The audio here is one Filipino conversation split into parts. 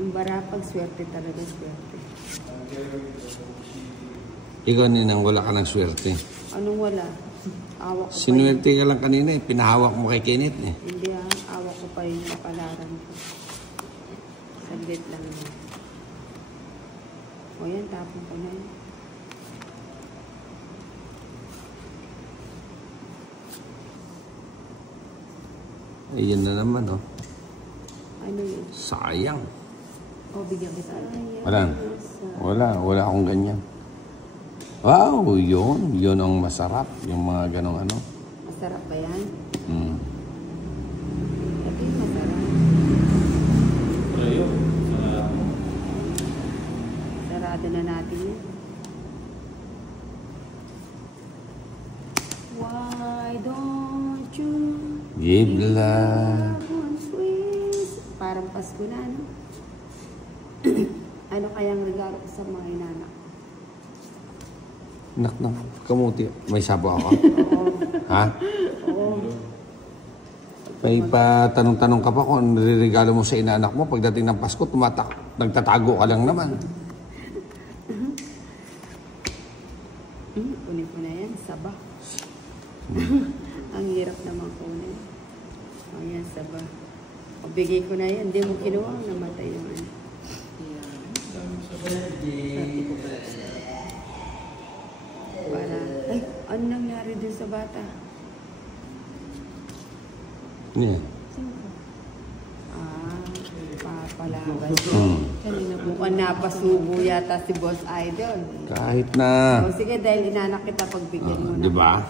Yung barapag, swerte talaga, swerte. Ikaw ninang wala ka ng swerte. Anong wala? Awak ko Sinuwerte ka lang kanina eh. Pinahawak mo kay Kenneth eh. Hindi awak ko pa yung kapalaran ko. Saglit lang yun. O yan, tapon ko na yun. Ayan na naman oh. Ano yun? Sayang. O, bigyan kita. Wala akong ganyan. Wow, yun ang masarap. Yung mga ganong ano. Masarap ba yan? Hmm. Ito yung masarap. Pero Sarado na natin yun. Why don't you Give love. Parang Pasko na, no? Ano kayang regalo ko sa mga inanak? Nak, kamuti. May sabo ako? Oo. Ha? Oo. May patanong-tanong ka pa kung niregalo mo sa inaanak mo. Pagdating ng Pasko, nagtatago ka lang naman. Kunin ko na yan, saba. Ang hirap naman kunin. O yan, saba. O bigay ko na yan, hindi mo kinuha, namatay yung ano. Para, ay, ano nangyari dun sa bata? Yeah. Papalagas. Kanina mukhang napasubo yata si Boss Idol. Kahit na. O sige, dahil inanak kita, pagbigyan mo na. Di ba?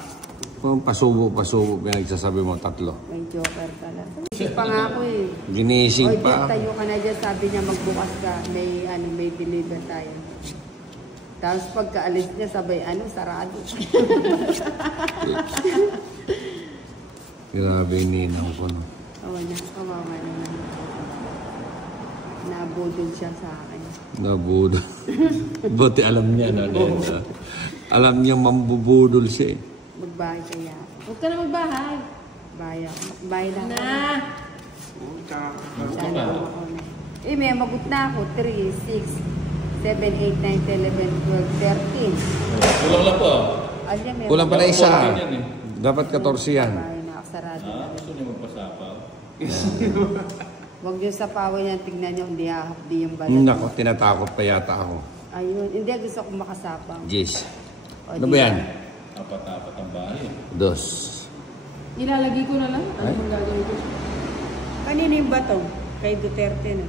Kung pasubo, pinagsasabi mo tatlo. May joker pala. Isip pa nga ako eh. Ginising Oy, pa. tayo ka na dyan. Sabi niya magbukas ka. May deliver tayo. Tapos pagkaalis niya, sabay sarado. Grabe yung ninang ko. No? Oo na, kawawa naman. Nabudol siya sa akin. Nabudol. Buti alam niya na. Alam niya mambubudol siya eh. Magbahay kaya. Huwag ka na magbahay. Bahay lang. Na! Sana ako na. May magot na ako. 3, 6, 7, 8, 9, 11, 12, 13. kulang lang po. Ayan, may Kulang pala isa. Yan eh. Dapat 14 yan. bahay na sarado. Gusto niyo magpasapaw? Huwag yung sapawan yan. Tignan nyo. Hindi yung balat. Nako, tinatakot pa yata ako. Ayun. Hindi, gusto ko makasapang. Jess. O, Ano ba yan? Apat-apat ang bahay. 2. Ilalagay ko na lang. Ano Ay? yung gagawin ko? Kanino yung bato? Kay Duterte na.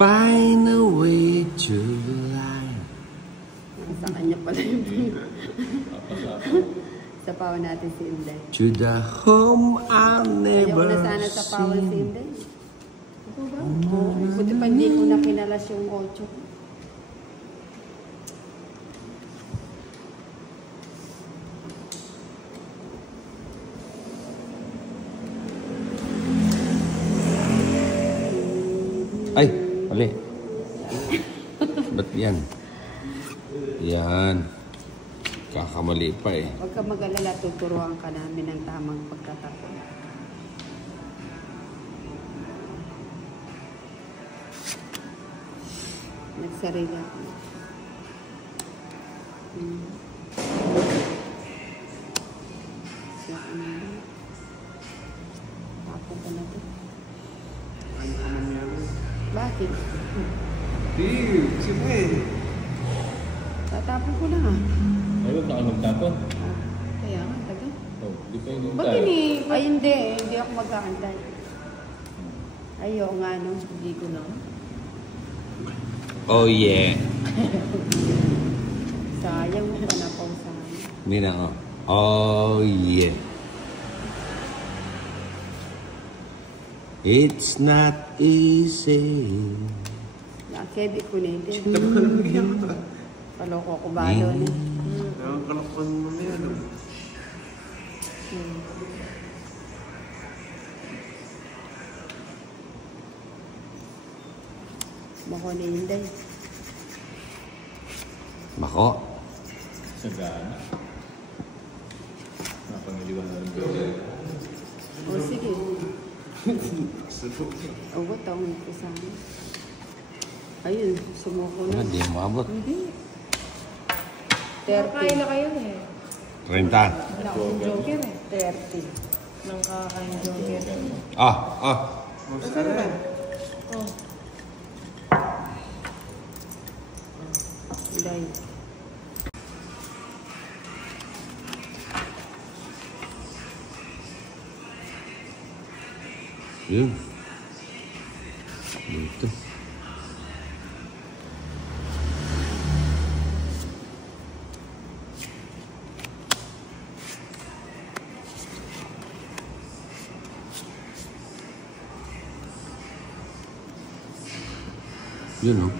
Find a way to life. Sa kanya pala yung Apat-apat. sapawan natin si Inday. To the home I'll Ayaw never na sana sapawan si see. Inday. Ito ba? Oo. Buti pa hindi ko na kinalas yung 8. Ay, mali. Ba't yan? Yan. Kakamali pa eh. Huwag ka mag-alala, tuturuan ka namin ng tamang pagkatapon. Nagsarili ako. Tapon ka na ito. Bakit? Tatapon ko na. Ay, huwag na kayo magtapon. Kaya nga, tagal. Oh, di pa yung Ba't hindi? Ay, hindi ako magkakantay. Ayaw nga, no? Hindi ko na. Oh yeah. Sayang mo pa na pausahan. Minang oh. Oh yeah. It's not easy. Nakakedi ko na hindi. Paloko ko ba doon eh. Kalakpan mo na yan. Bako ni Inday. Bako. Sagana. Napangiliwanan ko. O sige. O, taong ko sa amin. Ayun, sumuko na. Hindi umabot. Hindi. 30. Kakain na kayo eh. 30. Wala akong joker eh. 30. Nang kakain joker. Ah. Saan ba? Oh. Ilay. Yun. Dito. Yun, no?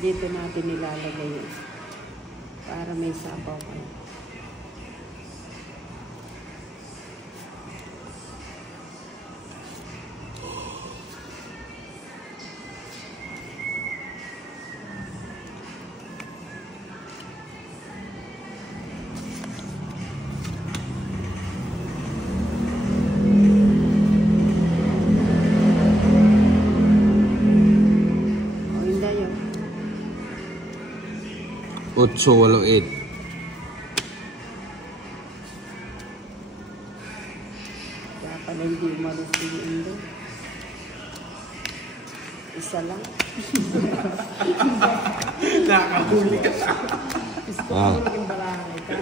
Dito natin nilalagay yun. Para may sabaw kayo. O, hindi yun. 888. Kaya pala hindi umalis yung indo. Isa lang. Nakahuli ka. Ah. Yung balakay ka.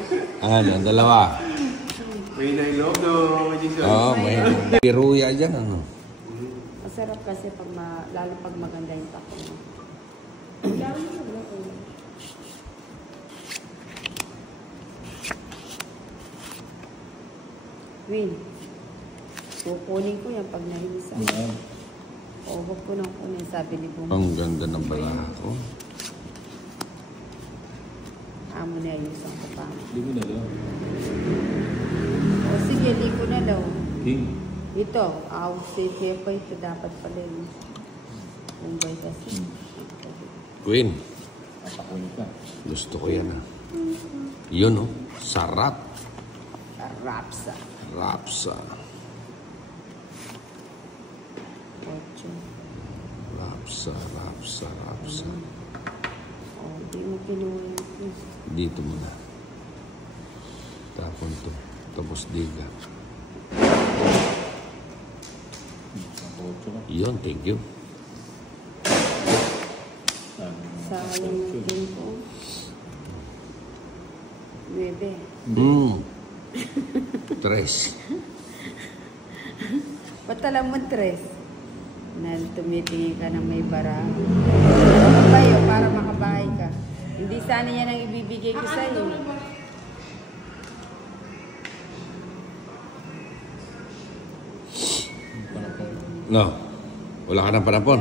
Ano, dalawa. May nailog no, Jesus. Oo, may piruya dyan, ano? Masarap kasi pag lalo pag maganda yung tapo mo. Kailangan mo na ko. Win, kukunin ko yan pag nahisa. Yan. O, huwag ko nang kunin, sabi ni Bum. Ang ganda ng balaha ko. Amo na ayusan ko pa. Hindi mo na lang. O sige, di ko na daw. King. Ito, safe pa ito. Dapat pala yun. Mumbai kasi. Queen, Napakunin ka. gusto ko yan, ah. Yun, oh. Sarap. Rapsa. Rapsa. 8. Rapsa. O, di mo kinuha ito. Dito muna. Tapon to. Tapos diga. Nakotso ka. Yun, thank you. Sayang din ko. 9. Tres. Ba't alam mo, Tres? Na tumitingin ka ng may bara. Ano ba yun? Para makabahay ka. Hindi sana yan ang ibibigay ko sa'yo. No. Wala ka ng panapon.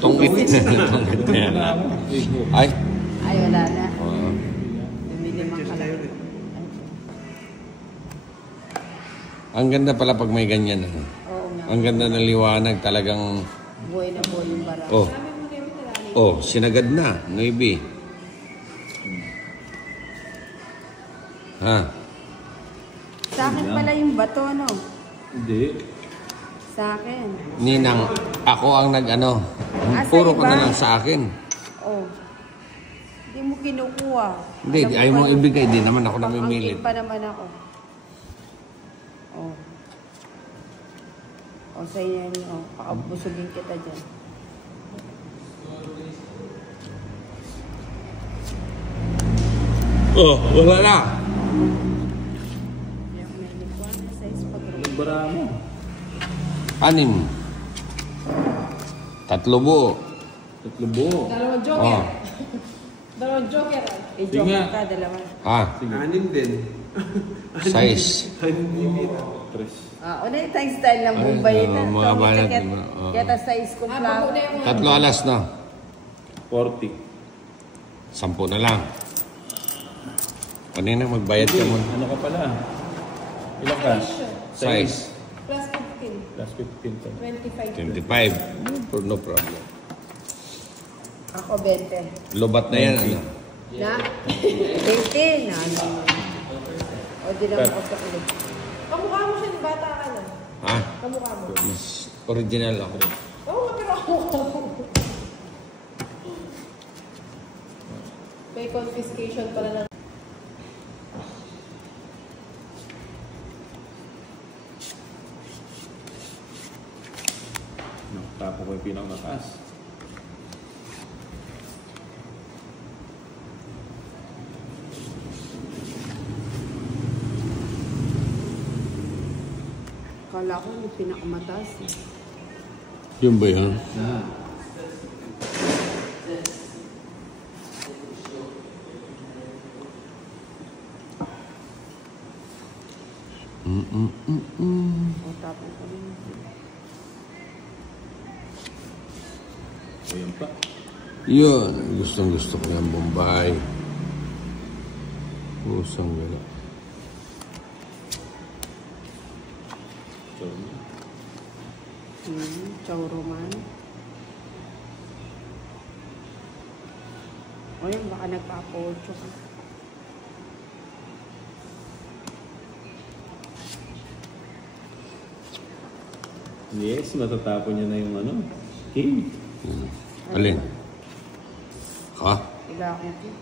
Tungkit. Tungkit na yan. Ay. Ay, wala na. Oo. Dumilimang ka lang. Ay, Ang ganda pala pag may ganyan. Ano? oo nga. Ang ganda ng liwanag talagang... Buhay na buhay yung bara. Oh, sinagad na. Maybe. Ha? Sa akin pala yung bato, no? Hindi. Sa akin. Ninang, ako ang nag-ano. Ah, sa Puro ka iba? na lang sa akin. Oh. Hindi mo kinukuha. Hindi, Alam ayaw mo pa- ibigay. Di naman ako namimilit. Pang-angkin pa naman ako. Oh. O, sa inyo niyo. Oh. Pakabusugin kita dyan. Oh, wala na. May likuan na size pag-roll. Ang bara mo. 6. 3 buo. 3 buo. Dalawang joker. Oh. Dalawang joker. Eh, Sige joke nga. ka, dalawa. Ha? Anin din. 6. Tres. Ah, una yung time style ng Ay, Mumbai oo, na. mga banat, Kaya oo. kaya size ko Bago flower. na yung 3 alas na. 40. 10 na lang. Kanina magbayad ka muna. Ano ka pala? Ilang ka? Size. Plus 15. Plus 15 to. 25. 25. No problem. Ako 20. Lobat na yan, ano? Na? 20 na. O di lang ako sa ulit. Kamukha mo siya, bata ka na. Ha? Kamukha mo. Mas original ako. Oo, pero ako. May confiscation pala ng... Tapo ko yung pinakamataas. Kala ko yung pinakamataas. Yun ba yan? O tapos ko rin. Ayan pa. Yun. Gustong-gusto ko yung Bombay. Pusang gala. So, Chow Roman. O yun, baka nagpa-8 ka. yes, matatapon niya na yung ano. King. Alin? Ha? Wala akong tip.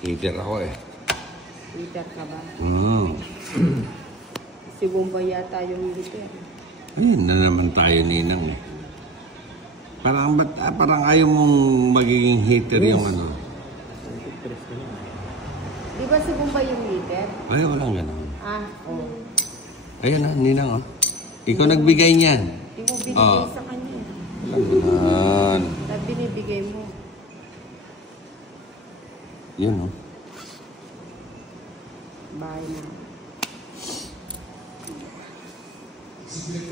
Heater ako eh. Liter ka ba? Si Bombay yata yung liter. Ayun na naman tayo, Ninang eh. Parang ayaw mong magiging hater yung ano. Di ba si Bombay yung liter? Ay, walang ganun. Ah, oo. Ayun na, Ninang oh. Ikaw nagbigay niyan. Di mo binigay sa kanya. Walang ganun. Sabi binibigay mo. Yun oh. Bahay na.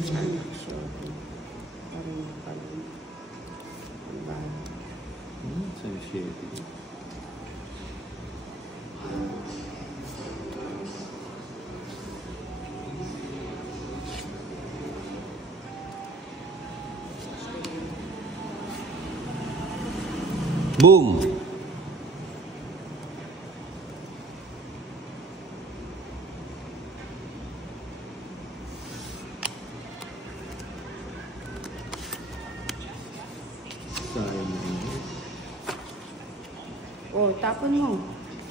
Anak siya. Parang pala. Bahay. Sa shit. Boom! Sayang mo. Oh, tapon mo.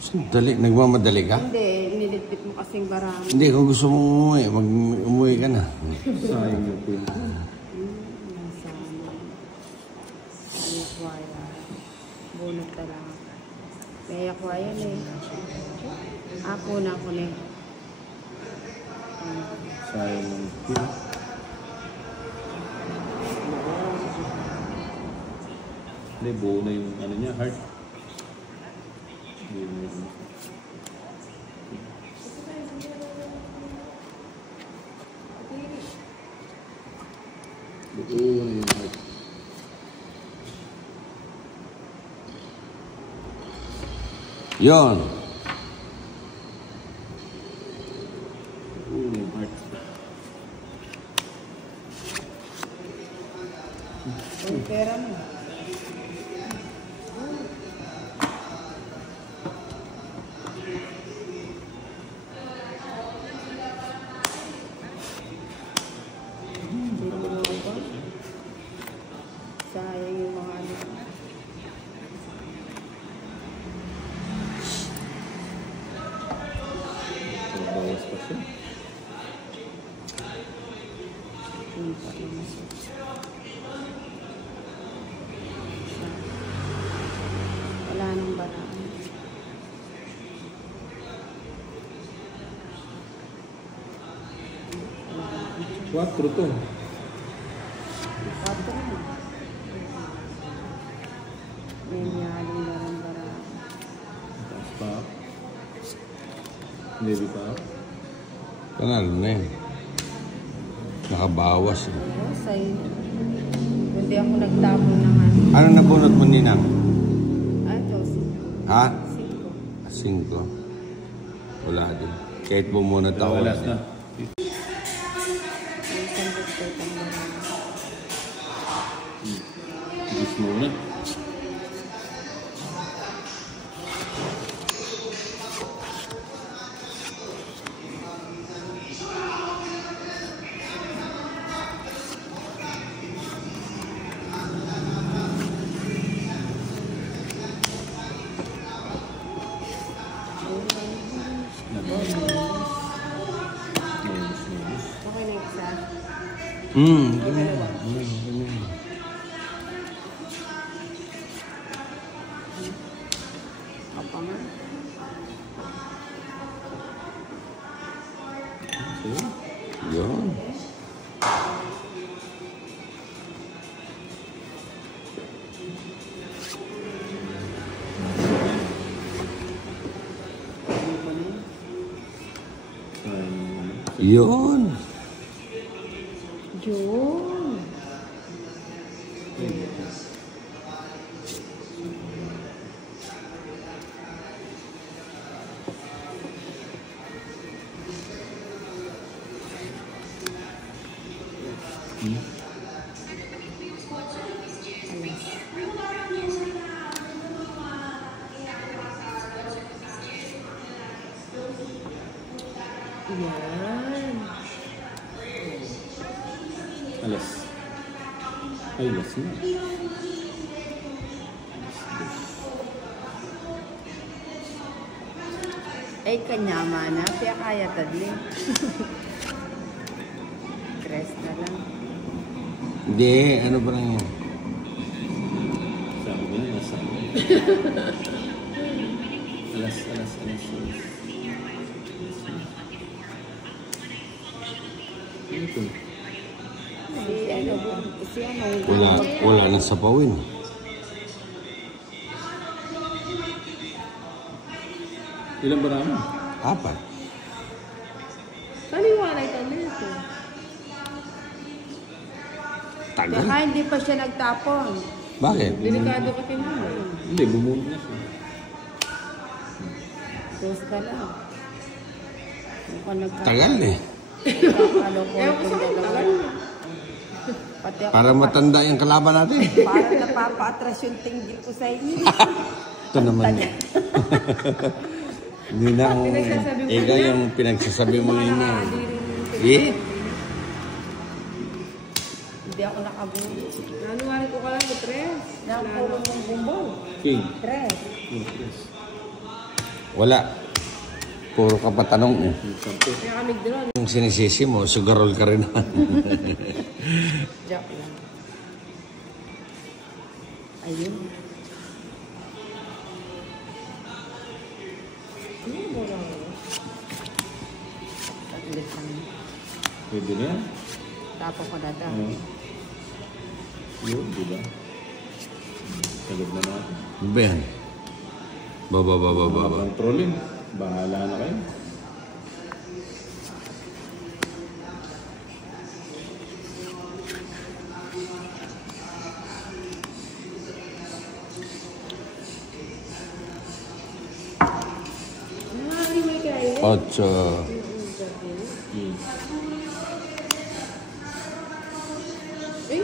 Sandali, nagmamadali ka? Hindi, nilitpit mo kasing barang. Hindi, kung gusto mong umuwi, umuwi ka na. Sayang mo po. Nasama. May akwaya. Bunot talaga. May akwaya na eh. Ako na ako na eh. Sayang mo po. Hindi, buo na yung ano niya, heart. Buo na yung heart. Yon. Buo na yung heart. Yung pera mo. Sayang yung mga ano. So, bawas pa siya. Simpa naman siya. Wala nang barang. 4 to. Kato na. May nyaling barang-barang. Tapos pa. Maybe pa. Panalo na yun. Nakabawas eh. Oo, sa'yo. Hindi ako nagtapon ng ano. Ano nabunot mo, Ninang? Ay, ito, Ha? 5. 5. Wala din. Kahit bumunod ako. Wala Wala na. din. May isang gusto pang barang. Ibis muna. Okay na isa. Ganyan. Apa nga? Yun. Yun. Yun. Yan. Alas. Ay, alas na. Ay, kanya mana. Kaya kaya tadli. Tres na lang. Hindi, ano ba lang yan? Sabi niya, nasa alas. Ano ito? Si ano, Wala na sa pawin. Ilang barama? 4. Taliwanay ka nito. Tagal. Baka hindi pa siya nagtapon. Bakit? Delikado ka mo. Hindi, bumuno na siya. Dos ka lang. Mukhang Tagal eh. Nagkakalokon Ewan ko kung sa akin, dalawa. tagal. Pati ako, Para matanda yung kalaban natin. parang napapa-atras yung tinggil ko sa inyo. Ito naman. Hindi na ako. Pinagsasabi mo Ikaw niya. yung pinagsasabi mo yun na. Nakakadiring. Eh? Hindi ako nakabulo. Nanuwari ko ka lang sa tres. Nakapulong ng bumbong. King. Tres. Yes. Wala. Puro ka pa tanong eh. Yung sampo. Kaya kami doon. Yung sinisisi mo, sugarol ka rin naman. Joke lang. Ayun. Saglit lang. Pwede na yan. Tapo ko na daw. Yun, di ba? Talog na natin. Ba yan? Baba. Controlling. Bahala na kayo. Hindi mo kaya. 8. Eh,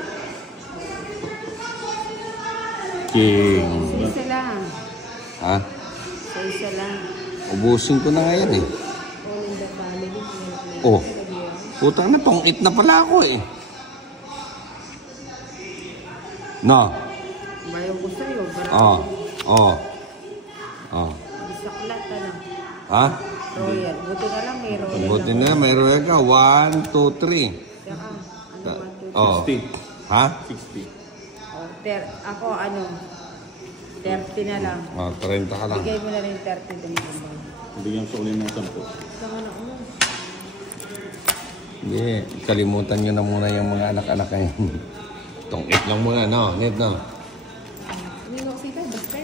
King. Sa isa lang. Ha? Sa isa lang. Ubusin ko na ngayon eh. all in the family. Oh. Putang na, pang 8 na pala ako eh. No. Bayo ko sa'yo. Oh. Bisaklat na lang. Ha? Royal. Buti na lang may royal. Buti na, mayroon ka. 1, 2, 3. Saka, ano ba ito? Oh. 60. Ha? 60. Ako, 30 na lang. Oh, 30 ka lang. Bigay mo na rin 30 din yung bumbong. Bigyan ko ulit ng 10. Saka na ako. Hindi, kalimutan nyo na muna yung mga anak-anak kayo. Itong 8 lang muna, no? Net, no? Hindi mo kita, basta.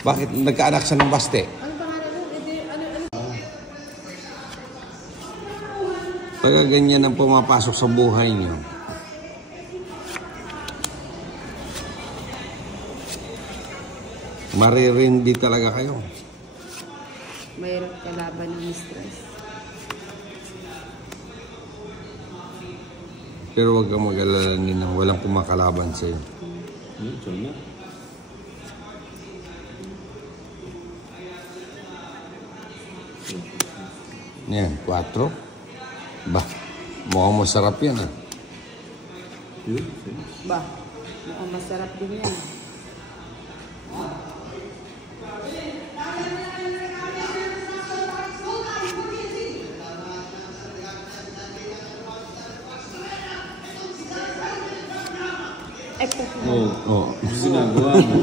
Bakit nagkaanak siya ng baste? Ano pangalan mo? Ano? Pagka ganyan ang pumapasok sa buhay nyo, maririndi talaga kayo. mayroon kalaban ng stress. Pero huwag kang mag-alala Ninang, walang kumakalaban sa'yo. Diyan na. Yan, 4. Ba, mukhang masarap yan ah. Yun. Ba, mukhang masarap din yan. Oo. Oh. Ginagawa mo.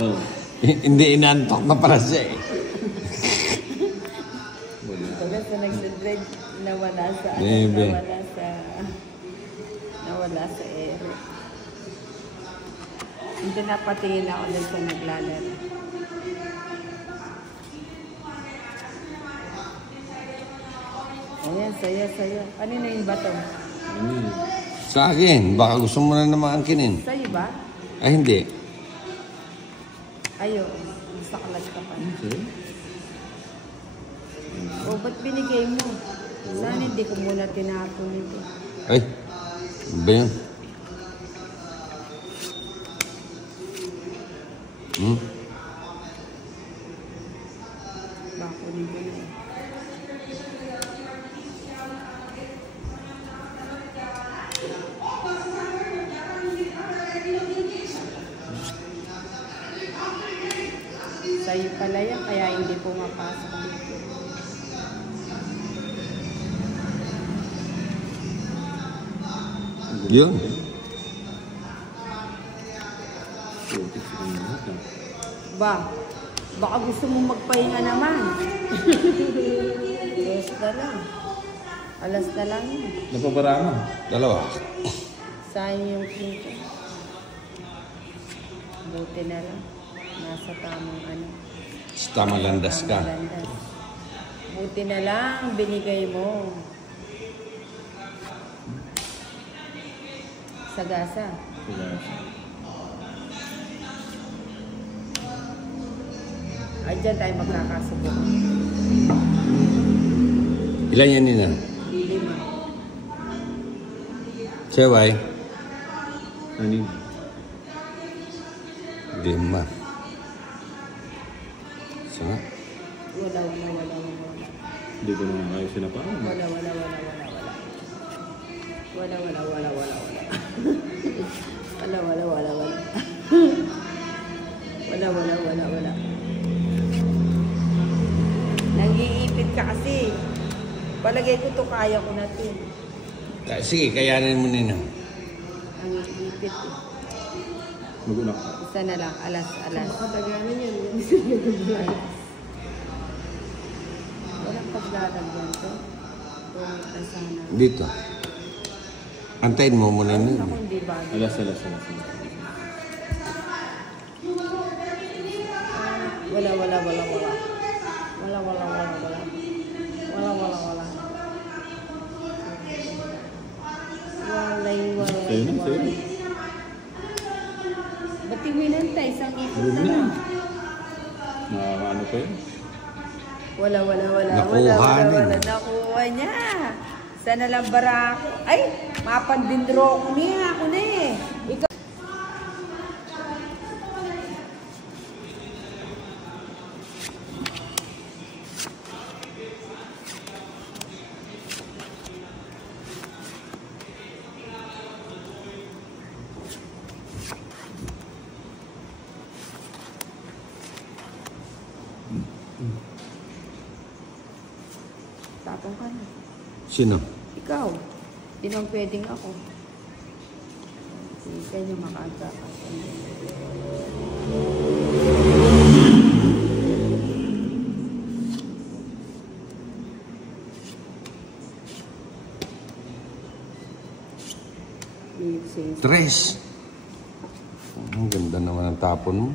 Oo. Hindi inantok na para siya eh. Baga sa nagdadreg, nawala sa Maybe. nawala sa air. Hindi napatingin ako dun sa naglalaro. Ayan, saya. Ano na yung bato? Sa akin, baka gusto mo na naman angkinin. Sa'yo ba? Ay, hindi. Ayo, saklat ka pa. Okay. O, ba't binigay mo? Sana hindi ko muna tinapon ito. Ay, ano ba yun? Bakunin ko na eh. Sa'yo pala yan, kaya hindi pumapasok dito. Yun. Ba, baka gusto mo magpahinga naman. Yes na lang. Alas na lang yun. Napabara mo. Dalawa. Sayang yung pinto. Buti na lang. Nasa tamang ano. Sa tamang landas ka. Tamang landas. Buti na lang binigay mo. Sagasa. Ay, dyan tayo magkakasubo. Ilan yan Nina? 5. Seway? Anin? 5. Sana? Wala. Hindi ko naman ayos sila pa. Wala. Wala. Nag-iipit ka kasi. Palagay ko to kaya ko na to. Sige, kayanin mo Nina. Ang iipit eh. Magunak. Isa na lang, alas. Katagalan yan. Ay. Walang paglalagyan to. Pumit na sana. Dito. Antayin mo muna Ako Nina. hindi ba? Alas. Wala. Walay. Sa'yo na. Ba't iminantay? Isang ikot Huwag na na. lang. Nakakaano pa yun? Wala. Nakuha niya. Nakuha niya. Sana lang bara ako. Ay, mapandindro ko niya. Ako na eh. Ikaw. Tapong ka na. Sino? Ikaw. Di naman pwedeng ako. Sige, kanya makaagka ka. Tres. Ang ganda naman ang tapon mo.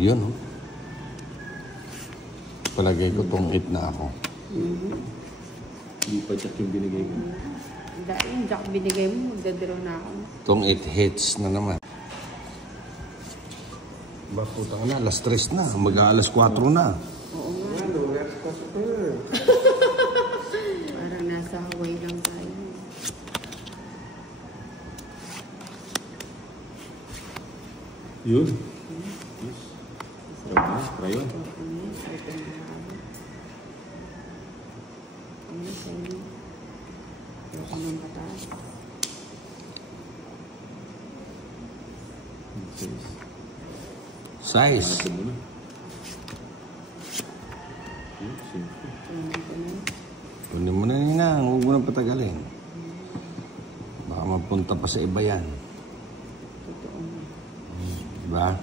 Yun, oh. Palagay ko tong 8 na ako. Hindi pa check yung binigay ko. Dahil yung jack binigay mo, magdadaraw na ako. Tong 8 hits na naman. Ba, putang na, alas 3 na. Mag-alas 4 na. Oo nga. Ano, where's ka super? Parang nasa Hawaii lang tayo. Yun. Yes. Try yun. Size. Ito muna. Simple. Kunin mo na nina. Huwag mo na patagalin. Baka mapunta pa sa iba yan. Diba?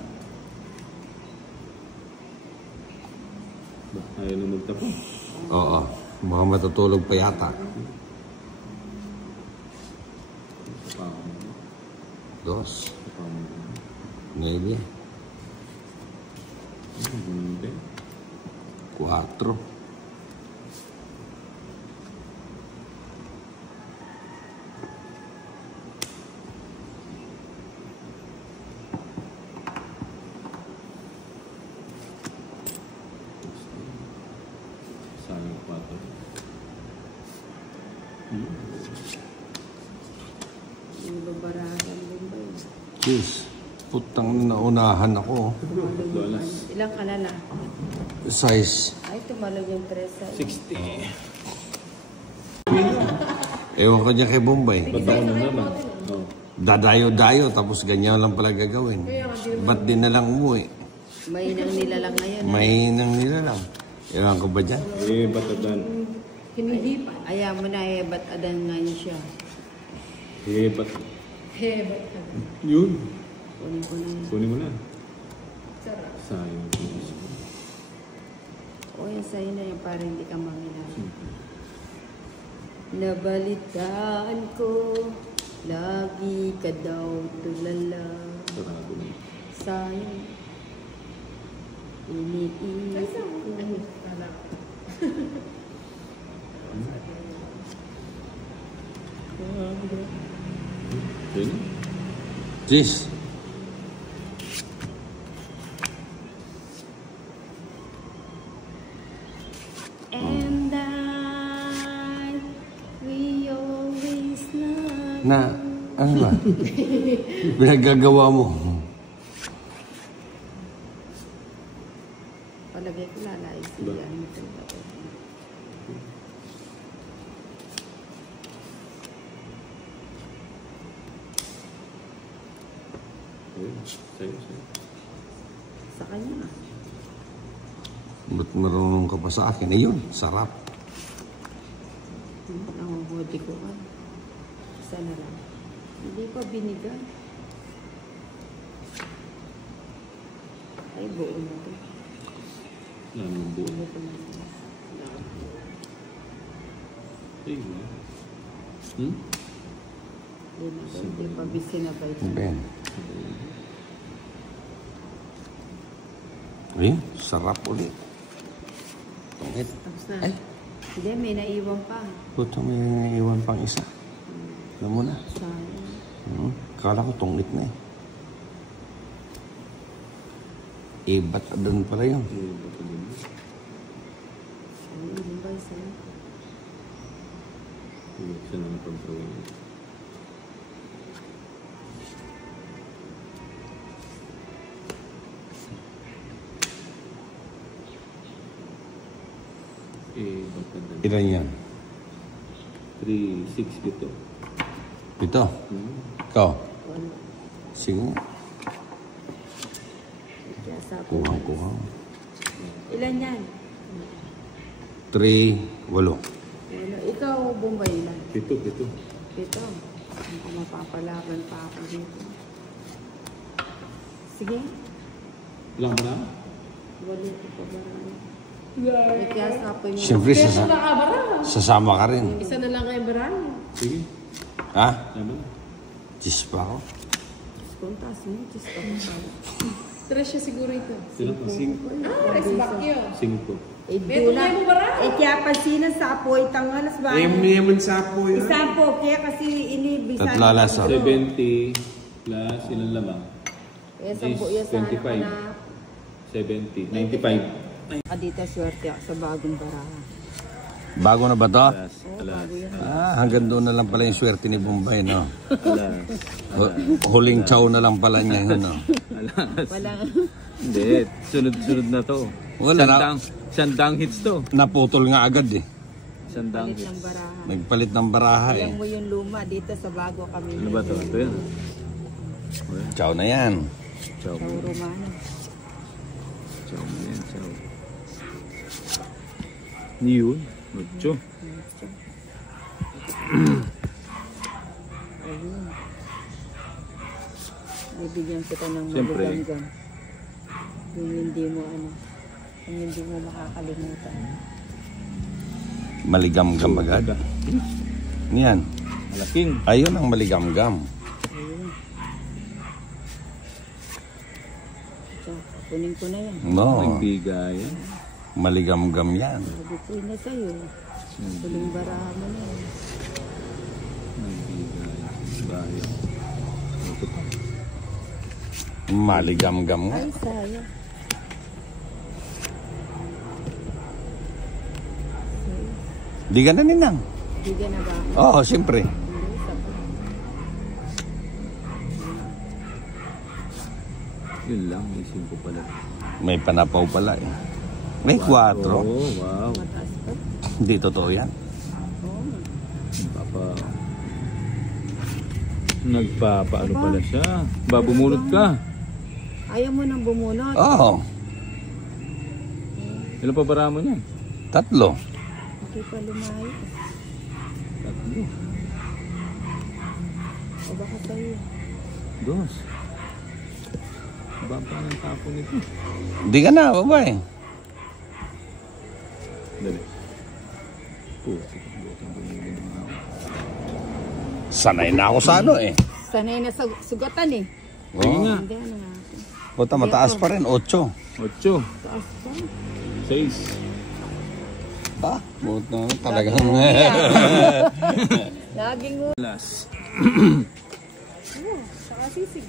Ba, ayaw na magtapo. Oo. Baka matutulog pa yata. Dos. Maybe. Hindi. 4. Sayang 4. Yung babarahan din ba yun? Jeez. Putang naunahan ako. $2. Ilang ka na na? Size. Ay, tumalog yung presa. 60. Ewan ko niya kay Bombay. Ba't ako na naman? Oh. Dadayo-dayo tapos ganyan lang pala gagawin. Ba't din na lang umuwi? May nang nilalang ngayon. Mahinang nila lang. Ewan ko ba dyan? Eh, ba't adan? Hinihipan. Ayaw mo na eh, ba't adan ngayon siya? Eh, ba't? Hebat ka. Yun. Kunin ko na yun. Kunin mo na. Sarap. Sayang. O yan sa'yo na yan para hindi ka mangilala. Nabalitaan ko, lagi ka daw tulala. Sarado na. Sayang. Iniisip ko. Kala. Yun. Jeez. And we always love. Na, ano ba? Pinaggagawa mo. Palagay ko lalais Ba? siya. Ano talaga to? Ayun. Sa'yo. Sa kanya. Ba't marunong ka pa sa akin? Ayun, sarap. Nanguhudi ko ka. Isa na lang. Hindi pa binigay. Ay, buo na to. Anong buo? Buo ko na. Ay, wala. Hindi pa bisinabay ka. Ben. Ayun, sarap ulit. Tungit. Tapos na. Ay. Hindi, may naiwan pa. Puto, may naiwan pang isa. Alam mo na. Sayang. Kala ko tungit na eh. Eh, ba't doon pala yun? Eh, ba't adan? Ano yung ba sa'yo? Hindi siya na control. Eh, ba't adan? Ilan yan? 3, 6 dito. Ito. Ikaw. Wala. Sige. Kaya sa ako. Kuha. Ilan yan? 3, 8. Wala. Ikaw, Bombay lang. 7. Ito. Hindi mapapalaban pa ako dito. Sige. Lang ba na? Wala ko pa ba? May kaya sa apoy mo. Siyempre, Peso na ka bara. sasama ka rin. Isa na lang kayo barang. Sige. Ha? Tama na. Cheese pa ako. Kung taas mo, just ka mo pala. Tres siya siguro ito. Sino po? Tres back yun. 5. May tunay mo bara? kaya pansinan sa apoy, tangalas ba? Yaman sa po yun. Isa po, kaya kasi inibisan. Tatlalas, oh. 70 plus ilang lamang? Kaya sampo yan sa 25. na. 70. 95. Dito swerte ako sa bagong baraha. Bago na ba to? Alas. Alas. Hanggang doon na lang pala yung swerte ni Bombay, no? Alas. Huling chow na lang pala niya yun, no? Alas. Walang... Hindi. Sunod-sunod na to. Wala na. Sandang hits to. Naputol nga agad, eh. Sandang Palit ng hits. baraha. Nagpalit ng baraha, eh. Alam mo yung luma, dito sa bago kami. Ano ba to? Ito yan. Chow na yan. Chow. Sa Romano. Chow na yan. Chow. Yun. Mucho. Ayun. Bibigyan kita ng Siyempre. maligam-gam. Yung hindi mo ano, yung hindi mo makakalimutan. Maligam-gam agad. Yan. Malaking. Ayun ang maligam-gam. Ayun. So, kunin ko na yan. No. Nagbigayan. Maligam-gam yan. Sabi ko na sa'yo. Tuling baraha mo na yan. Nagbigayan. Bahay. Ito pa. Maligam-gam nga. Ay, sayang. Di ka na ninang. Bigyan na ba ako? Oo, siyempre. Hindi, sabi. Yun lang. Isin ko pala. May panapaw pala, eh. May 4. Oh, wow. Mataas pa. Hindi totoo yan. Oo. Nagpapaano pala siya. Bumulot ka. Ayaw mo nang bumunot. Oo. Ilan pa bara mo niyan? 3. Hindi pa lumayo. 3. O baka sa'yo. 2. Baba ng tapo nito. Di ka na, babae. Dali. Puti. Sanay na ako sa ano, eh. Sanay na sugatan eh. Sige Oo. nga. Hindi ano nga. Puta, mataas pa rin. 8. 8. Taas pa. 6. Ah, puta, talagang. Laging mo. Last. Saka sisig.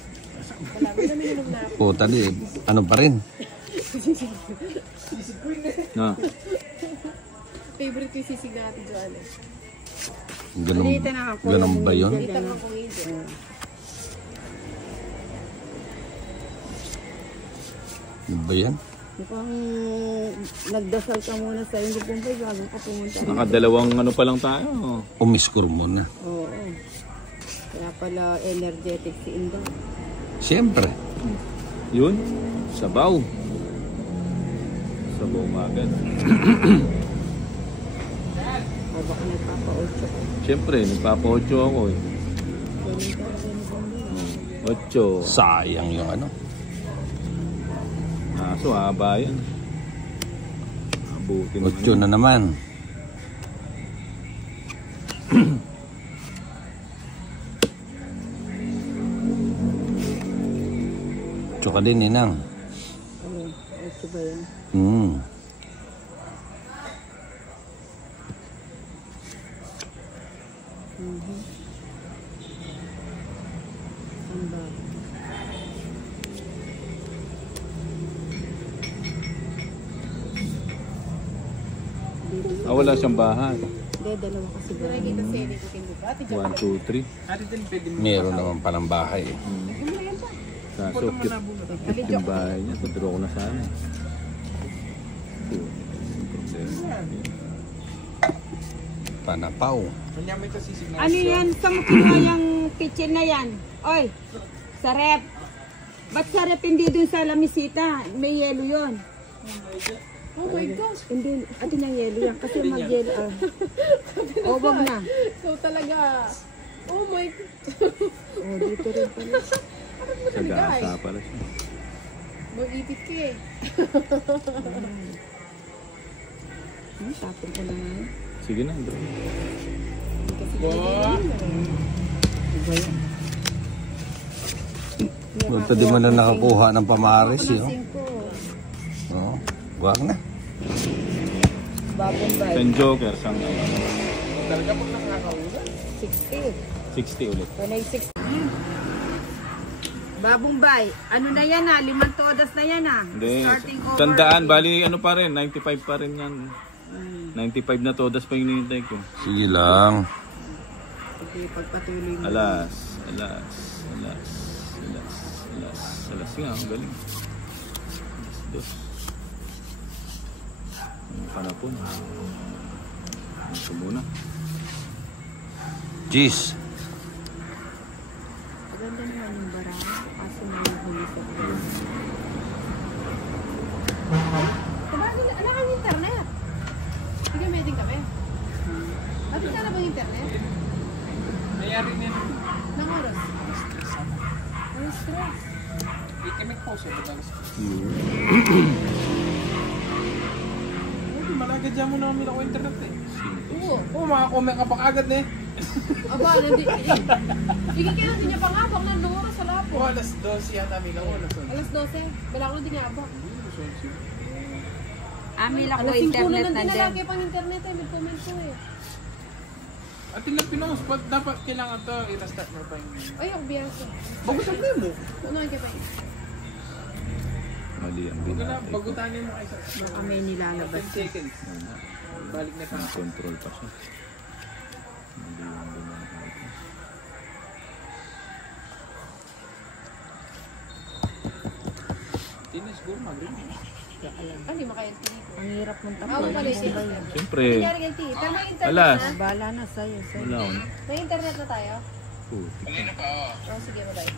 Wala ko na minum na. Puta, di. Ano pa rin? Na. Favorite yung sisig na Ate Joanna. Ganun ba yun? Dito nga kung hindi. Ano ba yan? Mukhang nagdasal ka muna sa iyong Pumpay bago ka pumunta. Nakadalawang ano pa lang tayo. Umiskur mo na. Oo. Kaya pala energetic si Inday. Siyempre. Yun. Sabaw. Sabaw agad. O baka nagpapa-8 ka. Siyempre, nagpapa-8 ako eh. Ganun ka rin ni Bombay. 8. Sayang yung ano. Aso, haba yan. Abutin 8 na naman. Tsaka din, ninang. Ano? 8 ba yan? Ang ba? wala siyang bahay. Hindi, dalawa kasi ba? Nakikita sa inyo ko hindi ba? Ate 1, 2, 3. Ate din pwede mo. Meron naman palang bahay. Kaso, cute yung bahay niya. Tuturo ko na sana. Panapaw. Kanya may kasisig na. Ano yan? Saan mo kinuha yung kitchen na yan? Oy, sa rep. Ba't sa rep hindi dun sa lamisita? May yelo yon. Oh my gosh. Hindi, atin ang yelo yan. Kasi mag-yelo. O, wag na. So talaga. Oh my O, dito rin pala. Sa gasa pala siya. Mag-ipit ka eh. Tapon ko na nga. Sige na, bro. Iba yan. Buta di man na nakakuha ng pamaris, Ako yun. na 5. Oo, wag na. Babong bay. 10 joker, sang Talaga pag nakakaula. 60. 60 ulit. Panay 60. Babong bay. Ano na yan ha? 5 todas na yan ha? Hindi, Starting over. tandaan, bali ano pa rin, 95 pa rin yan. 95 na todas pa yung hinihintay ko. Sige lang. Okay, pagpatuloy mo. Alas nga, ang galing. Alas 2. Ang panapon. Ito muna. Jeez. Maganda naman yung bara. Kaso na yung hulisok ko. Wala kang internet. Sige, may din kami. Bakit ka na bang internet? Nangyari niya. Nang oras? Ano stress? I-connect po siya. Malagad dyan mo na kami ako internet eh. Oo. Oo, makakomment ka pa agad eh. Aba, sige kailan din niya pangabang ng oras sa lapo. Oo, alas 12 yata may lang. Alas 12. Wala ko na din niya abang. Amin ako Alas 5 na internet lang na din dyan. nalaki pang internet eh. May comment ko eh. At ilang pinost, dapat kailangan to i-restart mo pa yung... Ay, ako biyasa. Bagutan mo. Unahan ka pa eh. Mali ang Huwag na, binatay ko. bagutanin mo kayo sa... Baka may nilalabas. 10 seconds. Balik na ka. Control pa siya. Mali ang binatay ko. Tinis, siguro mag-rin. Ah, hindi maka-LT dito. Ang hirap mong Ah, tapos. mali. Siyempre, Nangyari LT. Pero may internet Alas. na. Bala na sa'yo. wala ko na. May internet na tayo. Putik ka. Oh, sige, bye-bye.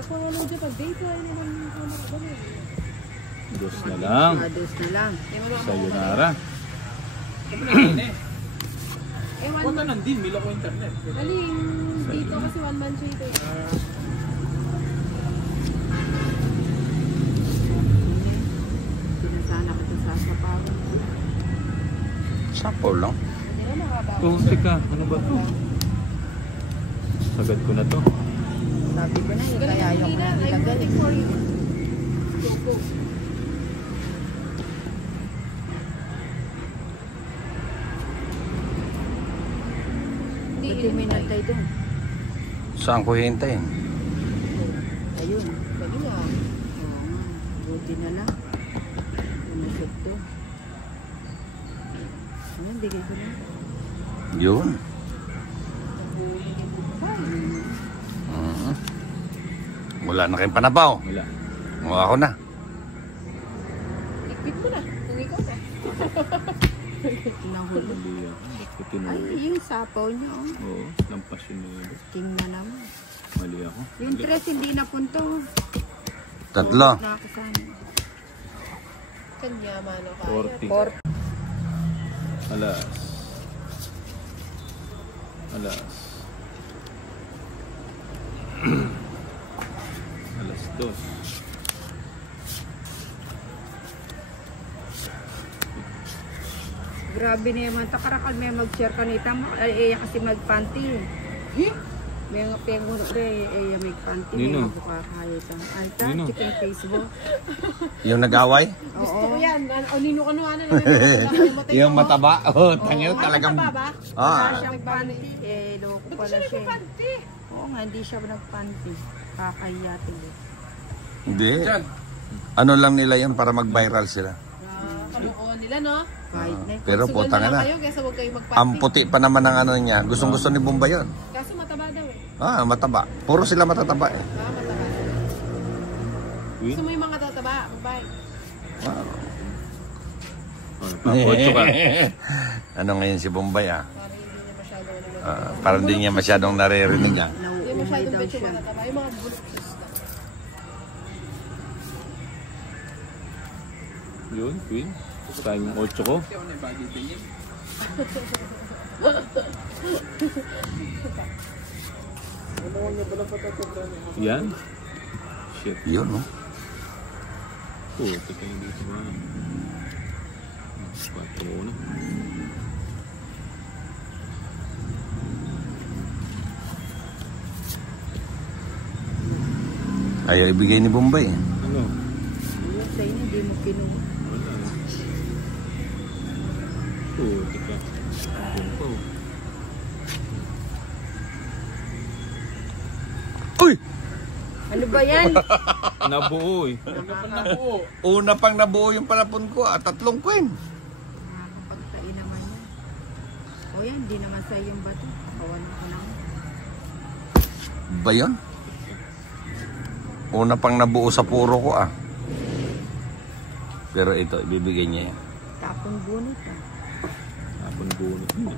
Ako ano dyan, pag daytime naman yung kamera. Dos na lang. Dos na lang. Sayonara. Sabi na yun eh. Ewan, Huwag ka nandin, mila ko internet. aling dito kasi one man siya ito eh. Sinasana ka sa sasapawan. Sapo lang. Hindi na makaba. Putik ka. Ano ba to? Sagad ko na to. Sabi ko na, Galing kaya ang ayaw ko Nina. na I'm ilagay. waiting for you. Go, go. Hindi, Buti may hinintay. nantay doon. Saan ko hintayin? Ayun. Pwede nga. Oo nga. Buti na lang. Pumusok to. Ano, bigay ko na. Yun. Mhm. Wala na kayong panabaw. Wala. Mukha ako na. Ikbit mo na. Kung ikaw ka. Nahulog. Mali ako. Ba't ko Ay, tinuloy? yung sapaw niya, oh. Oo, lampas yun na yun. King na naman. Mali ako. Yung tres hindi napunto. Tatlo. Na ako sana. Kanya, mano ka. 40. Alas. Alas. Alas 2. Grabe na yaman. Takarakal may mag-share kanita mo. Ay, kasi mag-panty. May mga penguno rin. Ay, may panty. May Nino? mabukakaya ito. Ay, Nino? chicken Facebook. Yung nag-away? Gusto ko yan. O, nino ka ano na. Yung mataba. Oh, tangil talagang... Mataba ba? Wala Ah, siyang panty. Eh, loko Ba't pala siya siya. nagpapanti? Oo nga, hindi siya nagpanty. Kakaya tuloy. hindi. Diyan. Ano lang nila yan para mag-viral sila. Kalukuhan nila, no? Kahit na. Pero Sugal putang na lang na. kayo kaysa huwag kayong magpanti. Ang puti pa naman ng ano niya. Gustong-gusto ni Bomba yun. Kaso mataba daw eh. Ah, mataba. Puro sila matataba eh. Mataba. Win? Gusto mo yung mga tataba? Bye. Wow. Papocho ka. Ano ngayon si Bombay ah? Parang Parang di hindi niya masyado. niya masyadong naririnig niya. Hindi Nauumay masyadong daw bet yung siya. mga tataba. Yung mga bulbs na. Yun, Queen. Sayang yung 8 ko. Kasi ako na yung bagay tingin. Yan. Shit. Yun, no? Putik kayo dito ba? 4 na. Ayaw ibigay ni Bombay. Ano? Yung sa'yo na, hindi mo kinuha. Wala. Putik ka. Ayun po. Uy! Ano ba yan? Nabuo eh. Nabuo. Una pang nabuo yung palapon ko, 3 queen. Nakakapagtain naman yan. O yan, hindi naman sa'yo yung bato. Kawalan ko naman. Ba yun? Una pang nabuo sa puro ko Pero ito, ibibigay niya yan. Tapon bunot Tapon bunot niya.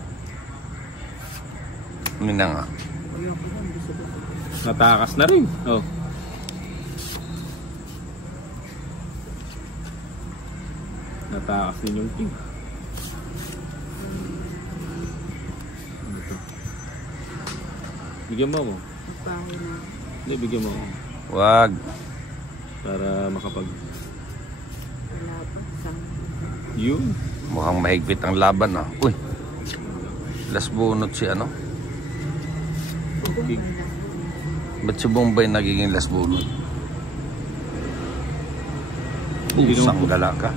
Mina nga. Ayoko yan, gusto ko. Natakas na rin. Oh. Natakas din yung king. Ano to? Bigyan mo ako. Magbahay na. Hindi, bigyan mo ako. Wag. Para makapag... Wala pa. Sang. Yun. Mukhang mahigpit ang laban Uy. Last bunot si ano? King. Ba't si Bombay nagiging last bunot? Pusang gala ka.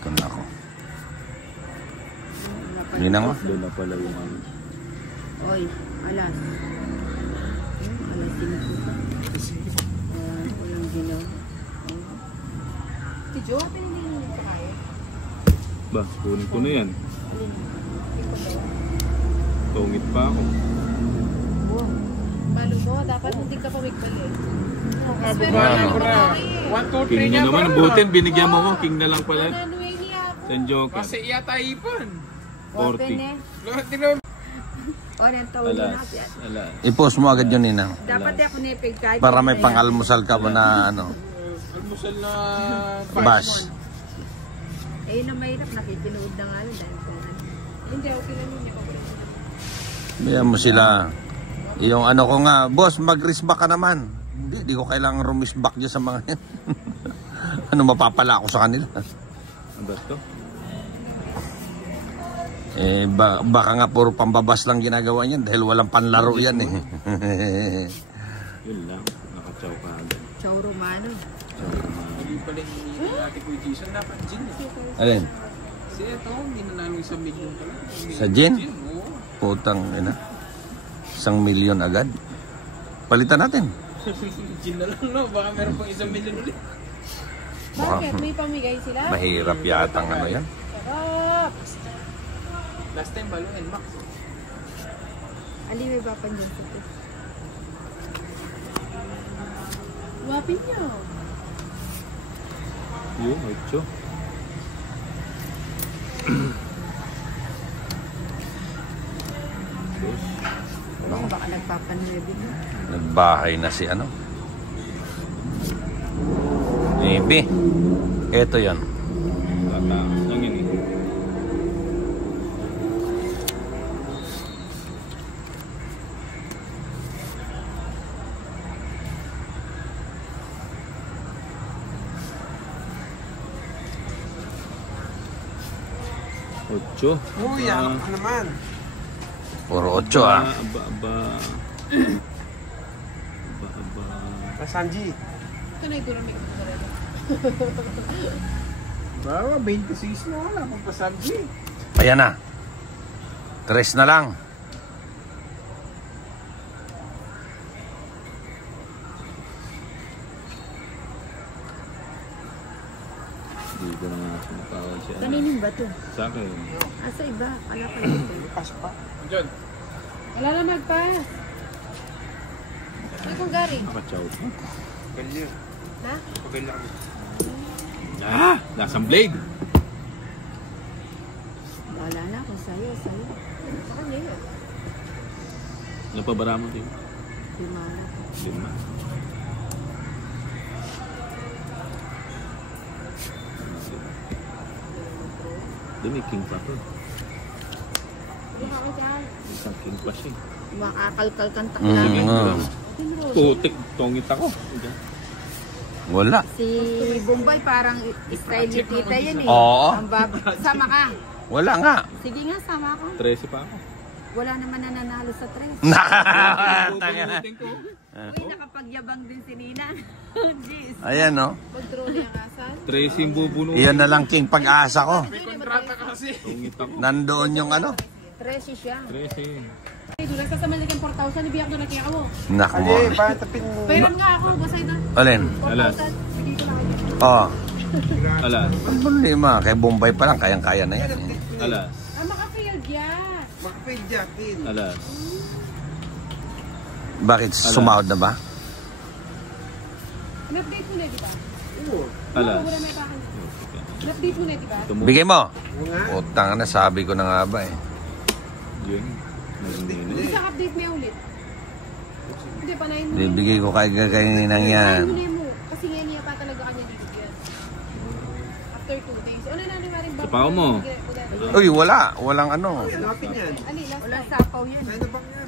Ito na ako. Hindi na nga. Doon na pala yung ano. Oy, alas. Alas 5. Walang ginaw. Si Jo, pinili niyo pa kayo. Ba, kunin ko na yan. Tungit pa ako. Palo mo, dapat hindi ka pawigbali. Sabi Pero ba, wala ako na. na eh. 1, 2, 3 King niya mo naman. ba? Butin, binigyan mo ko. King na lang pala. Nanuwi niya ako. San Joker. Kasi yata ipon. Open 40. eh. Tingnan mo. O, nang tawag na Alas. natin. Alas. I-post mo agad yun, Ninang. Dapat ako nipig kahit. Para may pang-almusal ka ba na ano? Almusal na Bash. Eh, na mahirap. Nakikinood na nga yun. Dahil kung ano. Hindi, okay lang yun. Bayan mo sila. Yung ano ko nga, boss, mag-risback ka naman. Hindi ko kailangan rumisback dyan sa mga yan. Ano, mapapala ako sa kanila. Ano ba ito? Baka nga puro pambabas lang ginagawa niyan dahil walang panlaro yan Yun lang. Nakachaw ka agad. Chow Romano. Hindi pala hinihingi natin Kuya Jason. Dapat gin. Alin? Kasi ito, hindi na namin 1 million pala. Sa gin? Oo. Putang ina. 1 million agad. Palitan natin. Gin na lang, no? Baka meron pang 1 million ulit. Bakit? May pamigay sila? Mahirap yatang ano yan. Sarap! Last time, balo, Max. Ali, may bapan dyan sa ito. Wapin niyo. Yun, 8. Baka nagpapanrebe na. Nagbahay na si ano. Maybe. Ito yan. Tatakas lang yun eh. Ocho. Uy, anak ka naman. Puro 8 Aba. Sanji. Ito na ito ramig ko rin. Bawa, 26 na wala. Kung pa Sanji. Ayan na. 3 na lang. Hindi ko na nga sumatawag siya. Kaninin ba ito? Sa akin. Asa iba? Kala ka ito. Pasok pa. Diyan. Wala na magpas. Ay, kung garing. Nakachaw pa. Ganyan. Na? Pagailan. Nasang blade. Wala na kung sa'yo. Sa kanya yun. Napabara mo din. Dimana. 5. Doon may king pa to. Hindi ka ka dyan. Isang king pa siya. Makakalkal kang takla. Mm. Putik, tongit ako. Wala. Si Bombay parang style ni tita yan eh. Oo. Sama ka. Wala nga. Sige nga, sama ka. 13 pa ako. Wala naman nananalo sa tres. Tanga. Uy, nakapagyabang din si Nina. Jeez. Ayan, no? Mag-draw na yung asal. 13 yung bubunutin. Iyan na lang king pag-asa ko. May kontrata ka kasi. Tungit ako. Nandoon yung ano. 13 siya. 13. Ay, doon sa Malikan 4,000, ibiyak doon nakiyak ako. Nak mo. Ali, patapin mo. Pairan nga ako, basay doon. Alin? 4,000, bigay ko lang ako. Oh. Alas. Ang problema. Kay Bombay pa lang. Kayang-kaya na yan. Alas. Ah, maka-failed yan. Makapay jacket. Alas. Bakit? Sumahod na ba? In-update mo na, di ba? Oo. Alas. Wala may bakal. In-update mo na, di ba? Bigay mo. Oo nga. Utang na. Sabi ko na nga ba eh. Yun. Nagmino. Isang update mo ulit. Hindi, panayin mo. Bibigay ko kay kaninang yan. Panayin mo kasi nga niya pa talaga kanya dito yan. After 2 days. Ano na rin ba? Sa pao mo. Uy, wala. Walang ano. Hanapin yan. Ali, last Wala time. sapaw yan. China bank yan.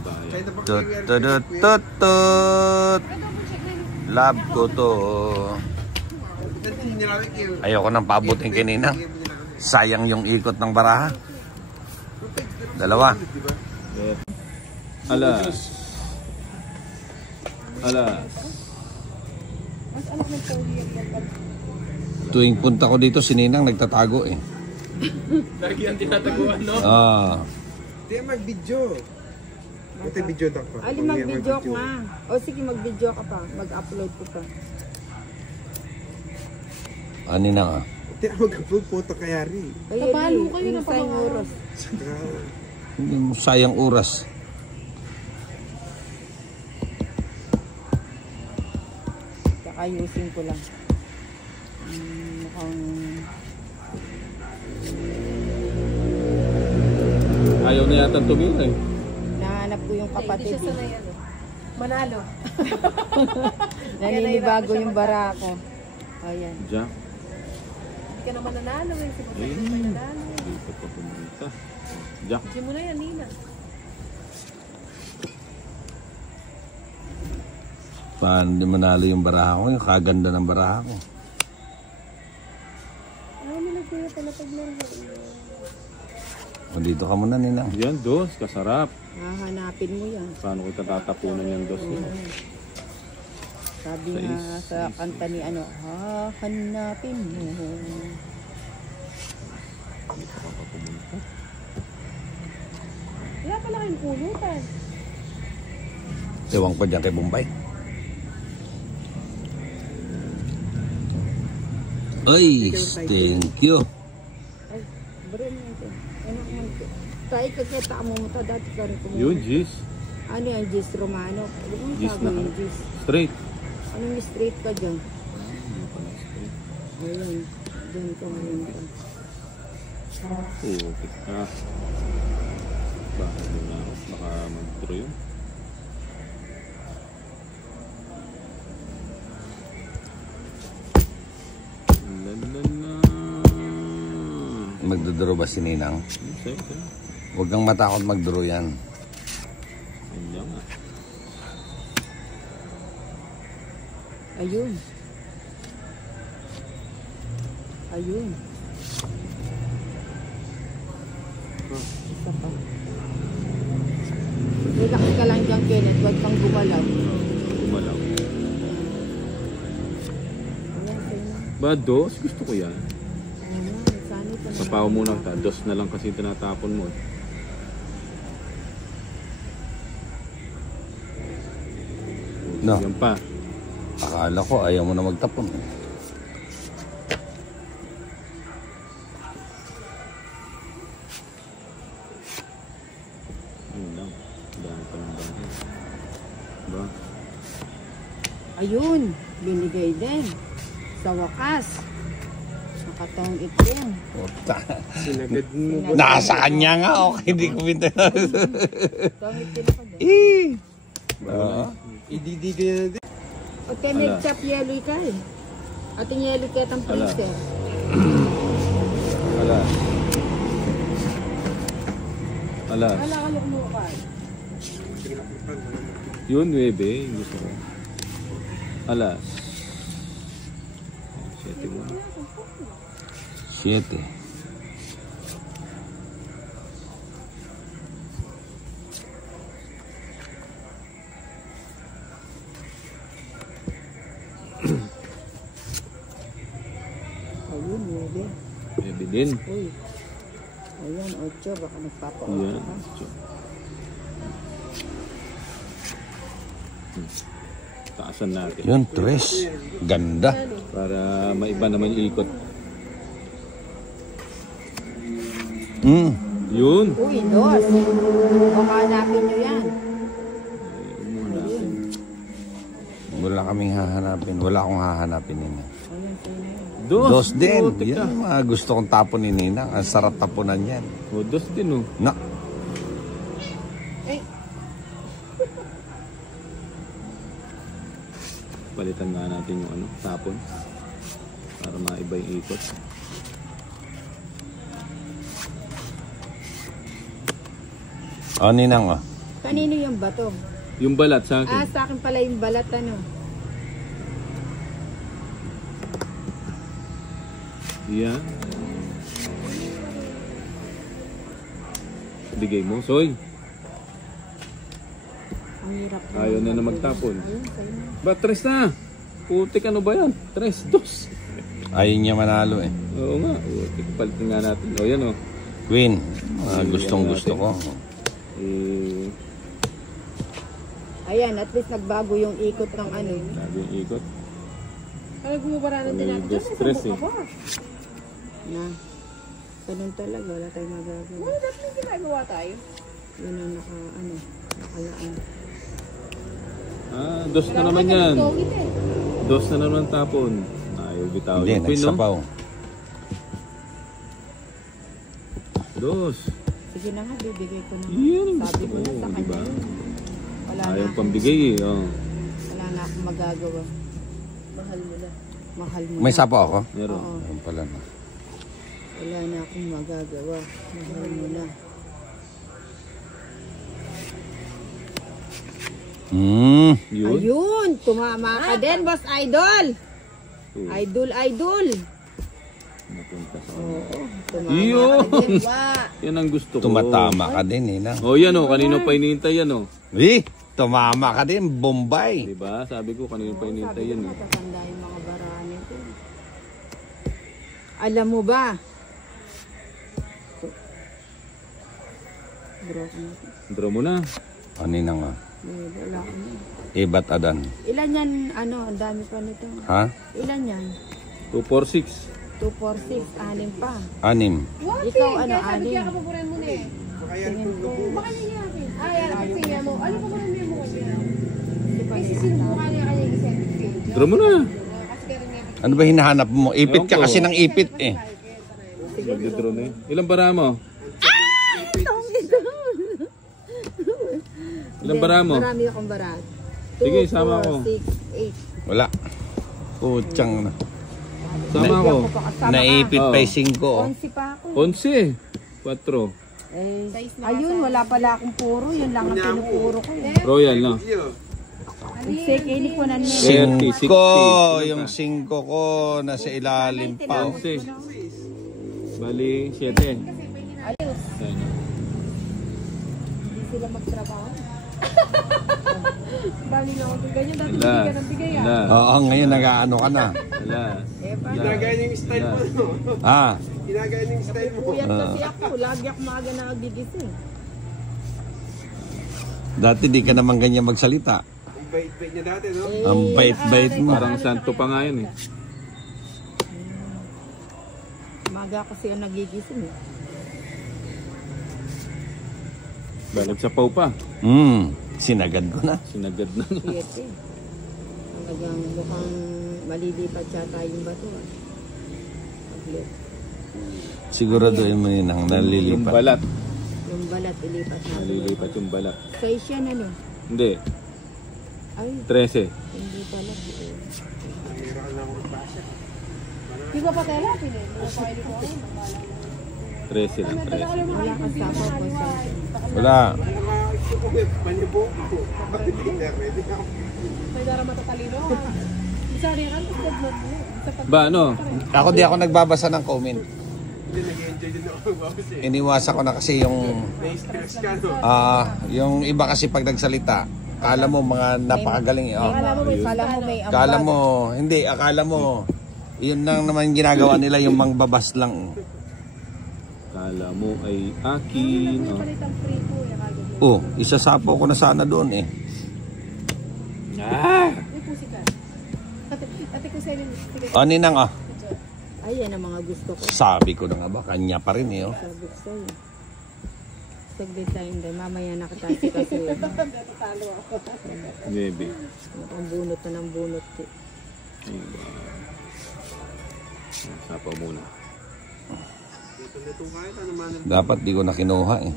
Bayan. China bank Tut, yan. tut, tut, tut. Double check na yun. Love ko to. Ayoko nang pabutin kay Ninang. Sayang yung ikot ng baraha. Dalawa. Alas. Alas. Mas anak ng Tony yan. Tuwing punta ko dito, si Ninang nagtatago eh. Lagi ang tinataguan, no? Ah. Hindi, mag-video. Ito video daw pa. Ali, mag-video ka nga. O sige, mag-video ka pa. Mag-upload ko pa. Ano Ninang ah? Hindi, mag-upload photo kaya rin. Napalo kayo ng Isang pamahal. oras. Hindi mo sayang oras. Ayusin ko lang. Mukhang Ayaw na yata tumira eh. nahanap ko yung Hindi kapatid. siya sanay ano. Manalo. Naninibago yung bara ko. Ayan. Diyan. Hindi ka naman nanalo eh. Si Papa Ayun. hindi pa nanalo. Dito pa pumunta. Diyan. Hindi mo na yan, Nina. Paano di manalo yung baraha ko? Yung kaganda ng baraha ko. Ano nila kuya pala pag nanalo? O, dito ka muna Ninang. Yan, dos. Kasarap. Hahanapin mo yan. Paano kita tatapunan yung dos niya? Sabi nga sa kanta ni ano, hahanapin mo. Dito ka pa pumunta. Wala pala kayong pulutan. Ewan ko dyan kay Bombay. Ay, thank you. Ay, bro mo ito. Ano mo ito? Tayo kakita mo mo ta dati ka rin kumuha. Yun, Gis. Ano yung Gis Romano? Ano yung Gis sabi na yung Gis? Straight. Anong straight ka dyan? Ayun. Dyan ka ngayon ka. Okay. Ah. Bakit yun na ako? Baka mag-draw yun. Lalala. Magdodoro ba si Ninang? Sa'yo, sa'yo. Huwag kang matakot magdoro yan. Yan nga. Ayun. Ayun. Isa pa. Relax ka lang dyan, Kenneth. Huwag kang gumalaw. Gumalaw. Ayan, sa'yo. Ba, dos? Gusto ko yan. Ayan, sanay ka Sa na. pao muna ka. Dos na lang kasi tinatapon mo. No. Yan pa. Akala ko ayaw mo na magtapon. Yun lang. Dami pa ng bahay. Ba? Ayun. Binigay din. Sa wakas. Nakatawang itim. Puta. Sinagad mo ba? Nasa kanya nga. Okay, hindi ko pinta. Tawang itim ako din. Oo. Ididigay na din. O Kenneth, chap yellow ka eh. Ating yellow ka itang Ala. freezer. Alas. Alas. Wala ka luklukan. Yun, 9. Gusto ko. Alas. 7. Ayun, 9. Maybe din. Uy. Ayan, 8. Baka nagpapa-8 Yan. ka. Taasan natin. Yun, 3. Ganda. Para maiba naman yung ikot. Yun. Uy, 2. Baka hanapin nyo yan. Wala kaming hahanapin. Wala akong hahanapin nila. Ayan, sino yan? Dos din. Putik Yan ka. ang mga gusto kong tapon ni Ninang. Ang sarap tapunan yan. O, dos din oh. Na. Palitan nga natin yung ano, tapon. Para maiba yung ikot. O, Ninang, o. Kanino yung bato? Yung balat sa Ah, akin. sa akin pala yung balat, ano? Yan. Bigay mo, Soy. Ang hirap. Ayaw na magtapon. Ayun, sa'yo na. Ba, 3 na. Putik, ano ba yan? 3, 2. Ayaw niya manalo eh. Oo nga. Putik, palitan nga natin. O, yan o. Queen. Gustong gusto ko. Eh, Ayan, at least nagbago yung ikot ng ano. sabi yung ikot. Kaya bumabaranan din natin. Dos, tres eh. Na. Ganun talaga, wala tayong magagawa. Ano dapat may ginagawa tayo? Yun ang nakalaan. Ah, dos na naman yan. Togit eh. Dos na naman tapon. Ayaw bitaw. Hindi, Yung Queen, no? nagsapaw. Dos. Sige na nga, bibigay ko na. Yan ang Sabi gusto ko ko, na sa di ba? kanya. Wala na, Ayaw pambigay eh. Oh. wala na akong magagawa. Mahal mo na. Mahal mo May na. sapaw ako? Meron. Oo. Ayun pala na. Wala na akong magagawa. Mahal mo na. Hmm. Yun. Ayun! Tumama ka din, Boss Idol! Oh, Idol! napunta sa Oo, tumama Yun! ka din. Yan ang gusto ko. Tumatama ka din, Ninang. Oh, yan oh. Kanino pa hinihintay yan oh. Tumama ka din, Bombay. Diba? Sabi ko kanino pa hinihintay yan eh. Matatanda yung mga barani ko. Alam mo ba? Bro, Draw mo na. O, Ninang, o. wala ko na. Ibat adan. Ilan yan, ano, ang dami pa nito. Ha? Ilan yan? 246. 2, 4, 6, 6 pa. 6. Ikaw, ano, Kaya sabi anim. kaya kapapuran mo na eh. Tingin ko. Baka niya natin. Ah, yan. Kasi nga mo. Ano papuran mo yung mukha niya? Kasi sinubukan niya kanya yung isang. Draw mo na. Kasi kaya rin nga. Ano ba hinahanap mo? Ipit ka Ewan ko. kasi ng ipit eh. Mag-draw na eh. Ilang bara mo? Ilang bara mo? Marami akong barat. Sige, sama ko. 6, 8. Wala. Putsang na. Sama ko. Naipit Oo. pa yung 5 oh. 11 pa ako. 11. 4. Eh, ayun, wala pala akong puro. Yun lang ang pinupuro ko. Eh. Royal no? Sige, hindi ko na niya. 30, 5. Yung 5 ko nasa ilalim pa. Oh. 11. Bali, 7. Ayan. Hindi sila magtrabaho. Dami na ako ganyan. Dati Wala. bigyan ng bigay ah. Wala. Oo, ngayon nag-ano ka na. Wala. Ginagaya niya yung style mo, no? Ah, Ginagaya niya yung style mo. Puyat kasi ako. Lagi ako maaga na nagigising. dati di ka naman ganyan magsalita. Ang bait-bait niya dati, no? Ang bait-bait mo. Parang santo pa nga yun eh. Maaga kasi ang nagigising. Eh. Balik sa pau pa. Sinagad ko na. Sinagad na niya. Puyat eh. Talagang mukhang malilipat yata yung bato. Ah. Paglit. Siguraduhin mo yun ang Yung nalilipat. balat. Yung balat ilipat na. Nalilipat yung balat. Size yan ano? Hindi. Ay, 13. hindi pala. Di ba pa tela? Pinay. Mga pwede ko ako. 13 lang. 13. Wala kang sapaw po sa Wala. Manibo. Bakit hindi ready ako? May dara matatalino. Isa rin yan. Tapos vlog mo. Sa pag- Ba ano? Ako di ako nagbabasa ng comment. Hindi, nag-enjoy din ako, boss eh. Iniwasan ko na kasi yung Na-stress ka, no? yung iba kasi pag nagsalita, akala mo mga napakagaling. Akala mo may ambag. Akala mo, hindi, akala mo, yun lang naman ginagawa nila yung mangbabas lang. Kala mo ay akin. Palitang free po. Yung kagad. Isasapo ko na sana doon eh. Ah! Uy, pusi ka. Ate ko sa'yo. Ninang Ay, yan ang mga gusto ko. sabi ko na nga ba, kanya pa rin eh. Sabi ko sa'yo. Saglit tayo hindi. Mamaya nakatasi kasi. Maybe. Ang bunot na ng bunot. Sapaw muna. Dapat di ko na kinuha eh.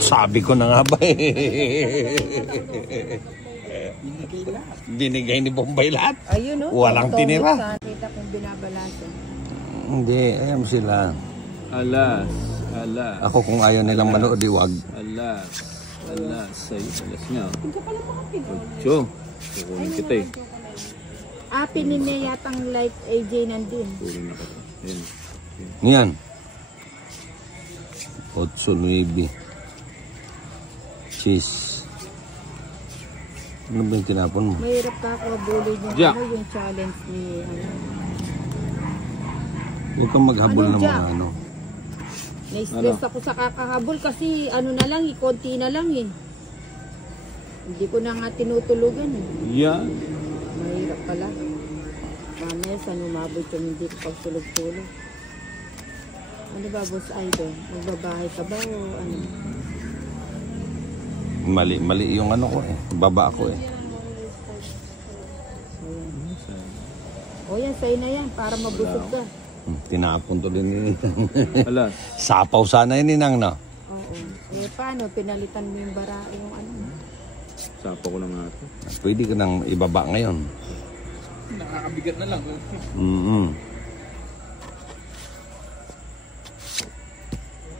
Sabi ko na nga ba eh. Binigay ni Bombay lahat. Ayun o. Walang tinira. Kita kong binabalasa. Hindi, ayan sila. Alas. Alas. Ako kung ayaw nilang manood, wag. Alas. Alas. Sa'yo. Alas nga. Ocho. Kukunin kita eh. Pinin niya yatang light AJ nandun. Kukunin na kita. Ayan. Yan. 8-9. Cheese. Ano ba yung tinapon mo? Mahirap ka ako bully niya. Jack. Ano yung challenge ni Huwag kang maghabol Ano, ng Jack? mga ano. Na-stress ako sa kakahabol kasi ano na lang, konti na lang eh. Hindi ko na nga tinutulugan eh. Yan. Mahirap pala. Mamaya sa numabot yung hindi ko pagtulog-tulog. Ano ba, Boss Idol? Magbabahay ka ba o ano? Mali yung ano ko eh. Baba ko eh. O yan, sa'yo na yan para mabusog ka. Tinapon to din ni Alas. Sapaw sana yun ninang na. Oo. Paano? Pinalitan mo yung bara, yung ano? Sapaw ko lang nga ito. Pwede ka nang ibaba ngayon. Nakakabigat na lang.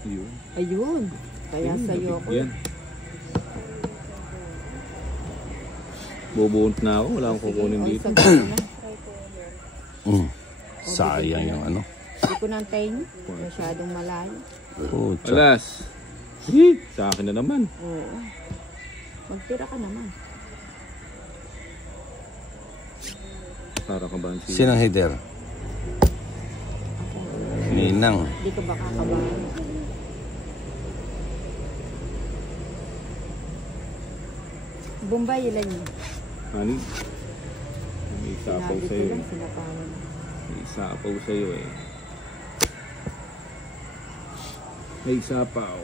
Yun. Ayun. Kaya sa'yo ako. Yan. Bubunt na ako. Wala akong kukunin dito. Sayang yung ano. Hindi ko nantayin. Masyadong malayo. Pucha. Alas. Sa akin na naman. Oo. Magtira ka naman. Para ka ba ang siya? Sinang hider? Ninang. Hindi ka ba kakabahan? Bombay, ilan yun? Hani? May sapaw Sinabi ko sa'yo. lang, sinapawan. May sapaw sa'yo eh. May sapaw.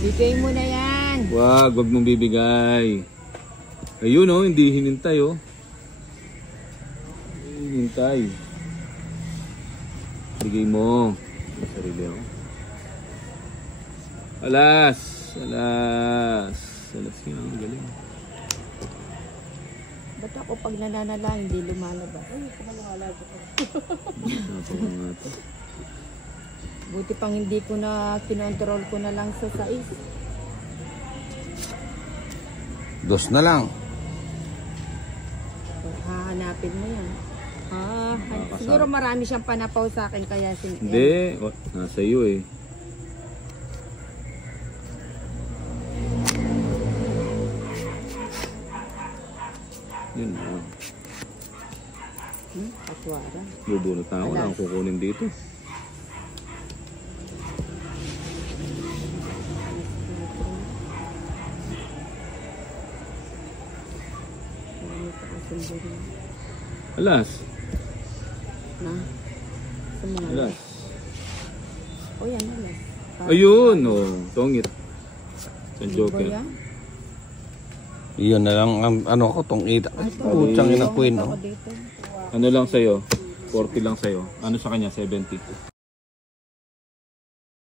Bigay mo na yan. Wag mong bibigay. Ayun oh, hindi hinintay oh. Hinintay. Bigay mo. May sarili ako. Alas! Alas! Alas nga, ang galing. Ba't ako pag nananalang, hindi lumalabas? Sapaw nga ito. Buti pang hindi ko na kinontrol ko na lang sa sais. Dos na lang. Hahanapin mo yan. Siguro marami siyang panapaw sa akin kaya Hindi. Oh, nasa iyo eh. Yun na. Patwara. Bubunot na ako. Wala akong kukunin dito. Alas. Na? Sumala. Alas. O yan, alas. Ayun. Oh, tongit. Sa Ano ba joker. yan? Iyon na lang ang ano ko tong ita. Puchang ina queen. Ako dito. Ano lang sa'yo? 40 lang sa'yo. Ano sa kanya? 70.